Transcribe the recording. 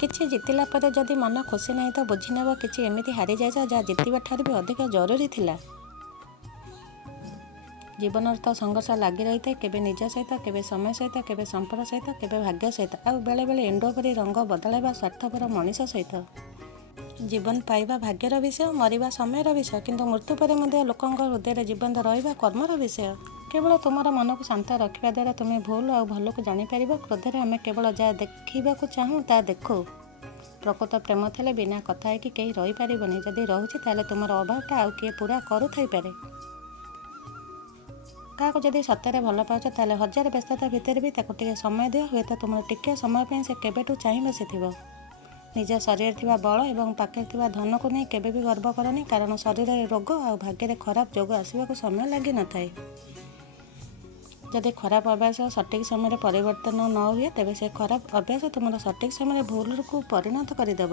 କିଛି ଜିତିଲା ପରେ ଯଦି ମନ ଖୁସି ନାହିଁ ତ ବୁଝି ନେବ କିଛି ଏମିତି ହାରିଯାଇଛ ଯାହା ଜିତିବା ଠାରୁ ବି ଅଧିକ ଜରୁରୀ ଥିଲା। ଜୀବନରେ ତ ସଂଘର୍ଷ ଲାଗି ରହିଥାଏ, କେବେ ନିଜ ସହିତ, କେବେ ସମୟ ସହିତ, କେବେ ସମ୍ପର୍କ ସହିତ, କେବେ ଭାଗ୍ୟ ସହିତ, ଆଉ ବେଳେବେଳେ ଏଣ୍ଡୁଅ ପରି ରଙ୍ଗ ବଦଳାଇବା ସ୍ୱାର୍ଥପର ମଣିଷ ସହିତ। ଜୀବନ ପାଇବା ଭାଗ୍ୟର ବିଷୟ, ମରିବା ସମୟର ବିଷୟ, କିନ୍ତୁ ମୃତ୍ୟୁ ପରେ ମଧ୍ୟ ଲୋକଙ୍କ ହୃଦୟରେ ଜୀବନ୍ତ ରହିବା କର୍ମର ବିଷୟ। କେବଳ ତୁମର ମନକୁ ଶାନ୍ତ ରଖିବା ଦ୍ୱାରା ତୁମେ ଭୁଲ ଆଉ ଭଲକୁ ଜାଣିପାରିବ। କ୍ରୋଧରେ ଆମେ କେବଳ ଯାହା ଦେଖିବାକୁ ଚାହୁଁ ତାହା ଦେଖୁ। ପ୍ରକୃତ ପ୍ରେମ ଥିଲେ ବିନା କଥା ହେଇକି କେହି ରହିପାରିବନି। ଯଦି ରହୁଛି ତାହେଲେ ତୁମର ଅଭାବଟା ଆଉ କିଏ ପୂରା କରୁଥାଇପାରେ। କାହାକୁ ଯଦି ସତରେ ଭଲ ପାଉଛ ତାହେଲେ ହଜାର ବ୍ୟସ୍ତତା ଭିତରେ ବି ତାକୁ ଟିକେ ସମୟ ଦିଅ। ହୁଏତ ତୁମର ଟିକେ ସମୟ ପାଇଁ ସେ କେବେଠୁ ଚାହିଁ ବସିଥିବ। ନିଜ ଶରୀରରେ ଥିବା ବଳ ଏବଂ ପାଖରେ ଥିବା ଧନକୁ ନେଇ କେବେ ବି ଗର୍ବ କରନି, କାରଣ ଶରୀରରେ ରୋଗ ଆଉ ଭାଗ୍ୟରେ ଖରାପ ଯୋଗ ଆସିବାକୁ ସମୟ ଲାଗିନଥାଏ। ଯଦି ଖରାପ ଅଭ୍ୟାସ ସଠିକ୍ ସମୟରେ ପରିବର୍ତ୍ତନ ନ ହୁଏ ତେବେ ସେ ଖରାପ ଅଭ୍ୟାସ ତୁମର ସଠିକ୍ ସମୟରେ ଭୁଲକୁ ପରିଣତ କରିଦେବ।